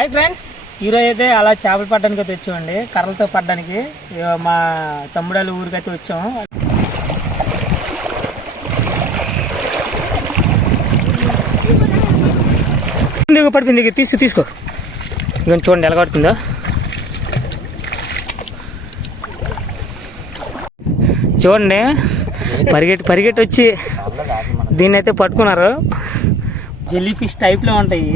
Hi friends ఈరోజు అయితే అలా చేపలు పట్టడానికి అయితే వచ్చామండి కర్రలతో పట్టడానికి మా తమ్ముడాల ఊరికి అయితే వచ్చాము. దిగు పడిపోయింది ఇక తీసి తీసుకో. ఇక చూడండి ఎలా పడుతుందో. చూడండి పరిగెట్టి పరిగెట్టి వచ్చి దీన్ని అయితే పట్టుకున్నారు. జెల్లీ ఫిష్ టైప్లో ఉంటాయి.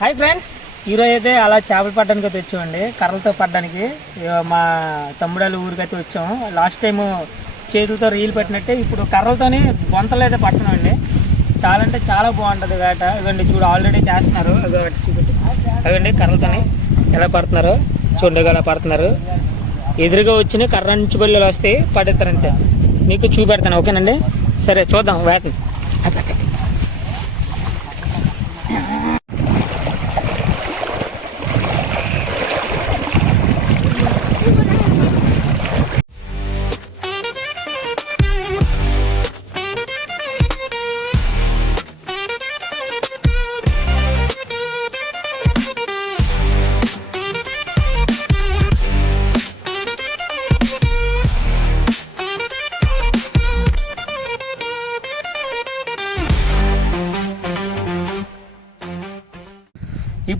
హాయ్ ఫ్రెండ్స్ ఈరోజు అయితే అలా చేపలు పట్టడానికి అయితే వచ్చామండి. కర్రలతో పట్టడానికి మా తమ్ముడాల ఊరికి అయితే వచ్చాము లాస్ట్ టైం చేతులతో రీలు పెట్టినట్టే ఇప్పుడు కర్రలతోనే బొంతలు అయితే పడుతున్నామండి. చాలా అంటే చాలా బాగుంటుంది వేట. ఇవ్వండి చూడు ఆల్రెడీ చేస్తున్నారు. ఇగో అటు అవండి కర్రలతోని ఎలా పడుతున్నారు? చూడగా ఎలా పడుతున్నారు. ఎదురుగా వచ్చిన కర్ర నుంచి బిల్లలు వస్తే పడేస్తారు అంతే మీకు చూపెడతాను ఓకేనండి? సరే చూద్దాం వేటని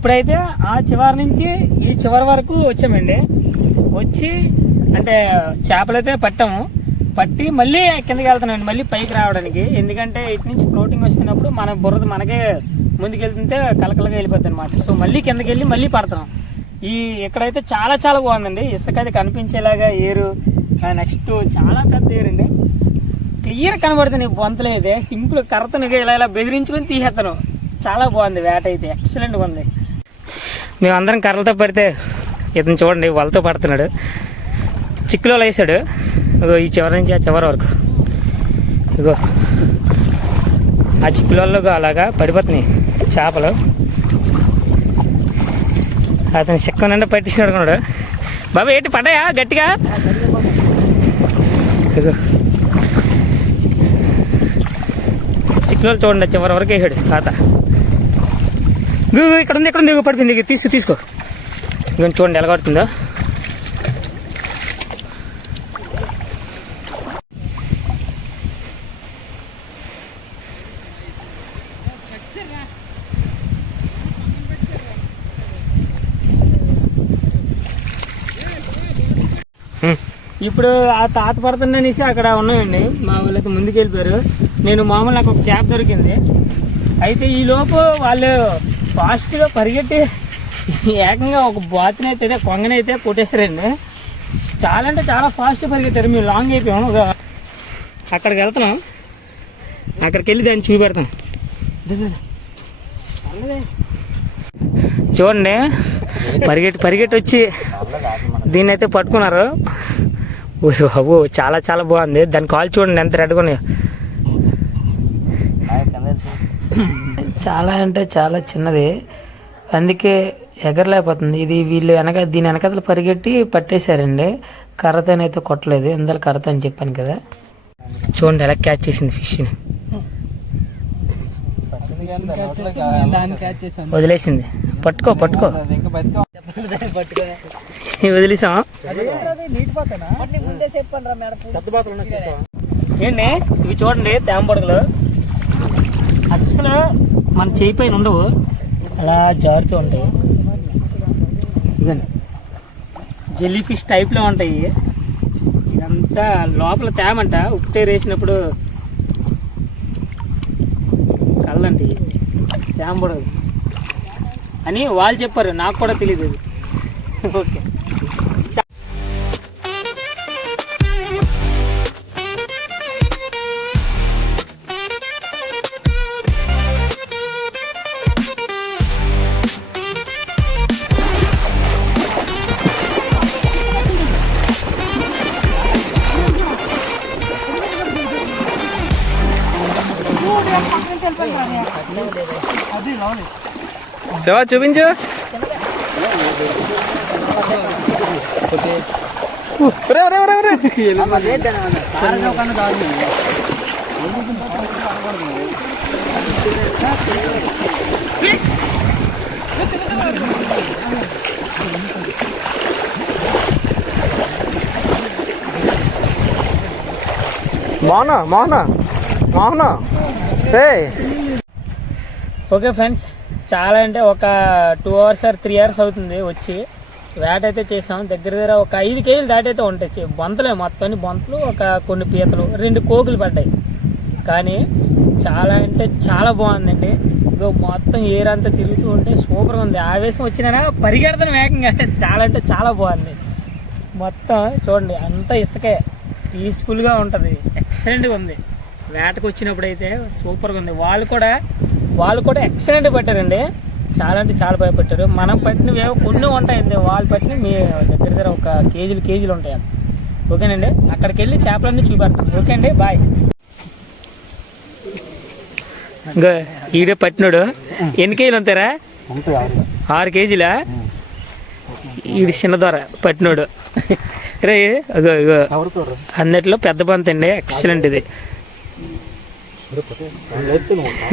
ఇప్పుడైతే ఆ చివరి నుంచి ఈ చివరి వరకు వచ్చామండి. వచ్చి అంటే చేపలైతే పట్టాము. పట్టి మళ్ళీ కిందకి వెళ్తున్నామండి మళ్ళీ పైకి రావడానికి. ఎందుకంటే ఇటు నుంచి ఫ్లోటింగ్ వస్తున్నప్పుడు మన బురద మనకే ముందుకెళ్తుంటే కలకలగా వెళ్ళిపోతుంది అనమాట సో మళ్ళీ కిందకి వెళ్ళి మళ్ళీ పడతాం. ఈ ఇక్కడైతే చాలా చాలా బాగుందండి. ఇసుక అది కనిపించేలాగా ఏరు. నెక్స్ట్ చాలా పెద్ద ఏరండి క్లియర్ కనబడుతుంది బొంతలు అయితే. సింపుల్ కర్రతనుగా ఇలా ఇలా బెదిరించుకొని తీసేస్తాను. చాలా బాగుంది వేట అయితే. ఎక్సలెంట్గా ఉంది. మేమందరం కర్రలతో పడితే ఇతను చూడండి వాళ్ళతో పడుతున్నాడు. చిక్కులో వేసాడు ఇగో ఈ చివరి నుంచి ఆ చివరి వరకు. ఇగో ఆ చిక్కులలో అలాగా పడిపోతున్నాయి చేపలు. అతను చిక్క నిండా పట్టించినాడు అనుకున్నాడు. బాబా ఏంటి పడ్డాయా గట్టిగా? ఇగో చిక్కులో చూడండి చివరి వరకు వేసాడు తాత. ఇక్కడ ఉంది ఇక్కడ ఉంది పడిపోయింది ఇగో తీసుకో. తీసుకో చూడండి ఎలా పడుతుందో ఇప్పుడు ఆ తాత పడుతుందనేసి అక్కడ ఉన్నాయండి. మా వాళ్ళైతే ముందుకు వెళ్ళిపోయారు నేను మామూలు నాకు ఒక చేప దొరికింది. అయితే ఈ లోపు వాళ్ళు ఫాస్ట్గా పరిగెట్టి ఏకంగా ఒక బాతినైతే అయితే అదే కొంగనైతే కొట్టేశారండి. చాలా అంటే చాలా ఫాస్ట్గా పరిగెట్టారు. మేము లాంగ్ అయిపోయాము ఒక అక్కడికి వెళ్తున్నాం. అక్కడికి వెళ్ళి దాన్ని చూపెడతాం. చూడండి పరిగెట్టి పరిగెట్టి వచ్చి దీన్ని అయితే పట్టుకున్నారు. ఓ బాబు చాలా చాలా బాగుంది. దాని కాల్ చూడండి ఎంత రెడ్గా ఉన్నాయో. చాలా అంటే చాలా చిన్నది. అందుకే ఎగరలేకపోతుంది. ఇది వీళ్ళు వెనక దీని వెనకతలు పరిగెట్టి పట్టేశారండి. కర్రతోనైతే కొట్టలేదు. ఇందులో కర్రతో అని చెప్పాను కదా. చూడండి ఎలా క్యాచ్ చేసింది ఫిష్ని వదిలేసింది. పట్టుకో పట్టుకో. వదిలేసాం ఏంటి? ఇవి చూడండి తేమ పడగలు అస్సలు మన చేయి పైన ఉండవు. అలా జారుతూ ఉంటాయి. ఇదండి జెల్లీ ఫిష్ టైప్లో ఉంటాయి. ఇదంతా లోపల తేమంట. ఉప్పుటే వేసినప్పుడు కళ్ళండి. తేమ పడదు అని వాళ్ళు చెప్పారు. నాకు కూడా తెలియదు ఓకే. శివ చూపించు. మౌనా మౌనా మౌనా. ఓకే ఫ్రెండ్స్ చాలా అంటే ఒక two hours or three hours అవుతుంది వచ్చి. వేట అయితే చేసాం దగ్గర దగ్గర ఒక ఐదు కేజీలు దాటైతే ఉంటాయి. బొంతలే మొత్తం అన్ని బొంతలు ఒక కొన్ని పీతలు రెండు కోకులు పడ్డాయి. కానీ చాలా అంటే చాలా బాగుందండి. ఇగో మొత్తం ఏరంతా తిరుగుతూ ఉంటే సూపర్గా ఉంది. ఆవేశం వచ్చినా పరిగెడతాను వేగంగా. చాలా అంటే చాలా బాగుంది. మొత్తం చూడండి అంతా ఇసుకే. పీస్ఫుల్గా ఉంటుంది. ఎక్సలెంట్గా ఉంది. వేటకు వచ్చినప్పుడు అయితే సూపర్గా ఉంది వాళ్ళు కూడా వాళ్ళు కూడా ఎక్సలెంట్ పట్టారండి. చాలా అంటే చాలా బాగా పట్టారు. మనం పట్టినవి ఏవో కొన్ని ఉంటాయండి. వాళ్ళు పట్టినవి మీ దగ్గర దగ్గర ఒక కేజీలు కేజీలు ఉంటాయి. ఓకేనండి? అక్కడికి వెళ్ళి చేపలన్నీ చూపెడతాం. ఓకే అండి బాయ్. ఇంకా ఈడే పట్టినాడు. ఎన్ని కేజీలు ఉంటారా ఆరు కేజీలా? ఈడు చిన్న దొర పట్టినోడు. రే అగో ఇగో. అన్నిట్లో పెద్ద బంత్ అండి ఎక్సలెంట్ ఇది. 그랬거 든. 나 내 때는 못나